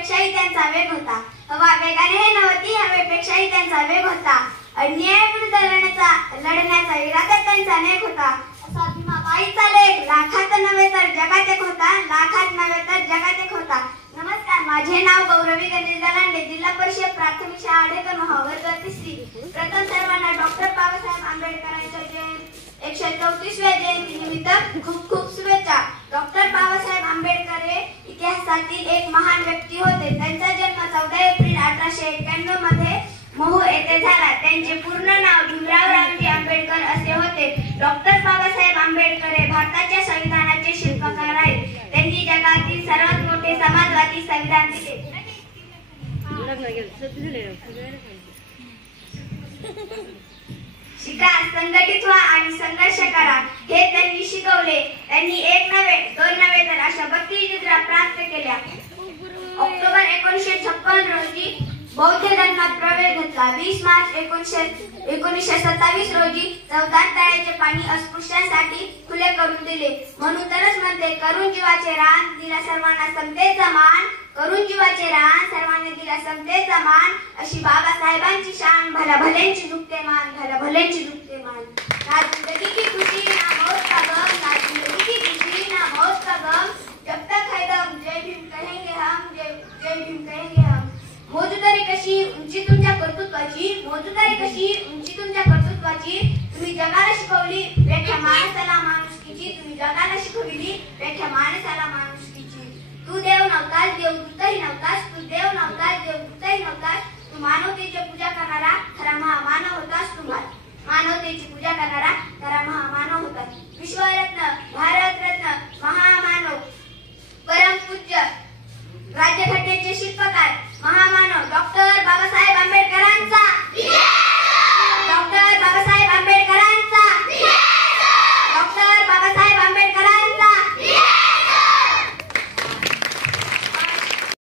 हवेपेक्षाही त्यांचा वेग होता. हवा वेगाने नव्हती, हवेपेक्षाही त्यांचा वेग होता. अन्यायाविरुद्ध लढण्याचा इरादा त्यांचा नेक होता. असा भीमाबाईचा लेख लाखात नव्हे तर जगात एक होता, लाखात नव्हे तर जगात एक होता. नमस्कार, माझे नाव गौरवी गणेश दलांडे, जिल्हा परिषद प्राथमिक शाळा आडेकर वर्ग 3. प्रथम सर्वांना डॉक्टर बाबासाहेब आंबेडकरांच्या 134व्या जयंती निमित्त खूप खूप शुभेच्छा. डॉक्टर बाबासाहेब आंबेडकर हे इतिहासातील एक महान व्यक्ती होते. त्यांचा जन्म 14 एप्रिल 1891 मध्ये महू येथे झाला. त्यांचे पूर्ण नाव भीमराव रामजी आंबेडकर असे होते. डॉक्टर बाबासाहेब आंबेडकर हे भारताच्या संविधानाचे शिल्पकार आहेत. त्यांनी जगातील सर्वात मोठे समाजवादी संविधान दिले. शिका, संघटित व्हा आणि संघर्ष करा हे त्यांनी शिकवले. त्यांनी एक नव्हे, दोन नव्हे तर अशा 32 डिग्र्या प्राप्त केल्या. ऑक्टोबर 1956 रोजी बौद्ध धर्मात प्रवेश घेतला. 20 मार्च 1927 रोजी चौदार तळ्याचे पाणी अस्पृश्यांसाठी खुले करून दिले. म्हणून तरच म्हणते, करून जीवाचे रान दिला सर्वांना समतेचा मान, करून जीवाचे रान सर्वांनी दिला समतेचा मान. अशी बाबासाहेबांची शान, भला भल्यांची झुकते मान, भला भल्यांची झुकते मान. ना जिंदगी की खुशी ना मौत का गम, ना जिंदगी की खुशी ना मौत का गम, जब तक है दम जय भीम कहेंगे हम, जय भीम कहेंगे हम. मोजदारी कशी उंची तुमच्या कर्तृत्वाची, मोजदारी कशी उंची तुमच्या कर्तृत्वाची. तुम्ही जगाला शिकवली व्याख्या माणसाला माणुसकीची, तुम्ही जगाला शिकवली व्याख्या माणसाला माणुसकीची. तू देव नव्हतास, देवदूतही नव्हतास, तू देव नव्हतास, देवदूतही नव्हतास. तू मानवतेची पूजा करणारा खरा महामानव होतास. तू मानवतेची पूजा करणारा खरा महामानव होतास. विश्वाला